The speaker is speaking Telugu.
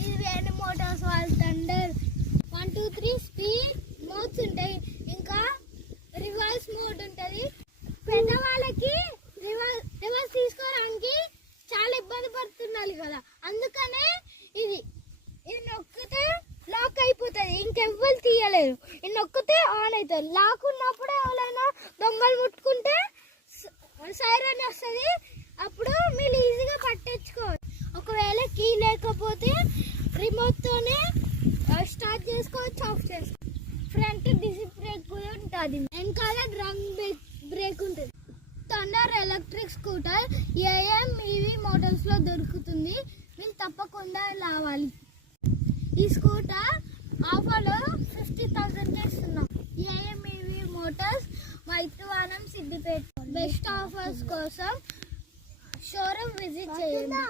ఇది వేణు మోటార్స్ వాళ్ళ థండర్ 1 2 3 స్పీడ్ మోడ్స్ ఉంటాయి. ఇంకా రివర్స్ మోడ్ ఉంటుంది. పెద్దవాళ్ళకి రివర్స్ తీసుకోవడానికి చాలా ఇబ్బంది పడుతున్నారు కదా, అందుకనే ఇది నొక్కితే లాక్ అయిపోతుంది, ఇంకెవ్వరు తీయలేరు. ఇది నొక్కితే ఆన్ అవుతుంది. లాక్ ఉన్నప్పుడు ఎవరైనా దొంగలు ముట్టుకుంటే సైరన్ వస్తుంది, అప్పుడు మీరు ఈజీగా పట్టించుకోవచ్చు. ఒకవేళ కీ లేకపోతే రిమోట్తోనే స్టార్ట్ చేసుకోవచ్చు, ఆఫ్ చేసుకోవచ్చు. ఫ్రంట్ డిస్క్ బ్రేక్ కూడా ఉంటుంది, వెనకాల డ్రమ్ బ్రేక్ ఉంటుంది. Thunder electric scooter AM EV మోడల్స్లో దొరుకుతుంది. మీరు తప్పకుండా రావాలి. ఈ స్కూటర్ ఆఫర్లో 50,000 ఇస్తున్నాం. AM EV Motors Maitrivanam Siddipet. Best offers కోసం షోరూమ్ విజిట్ చేయండి.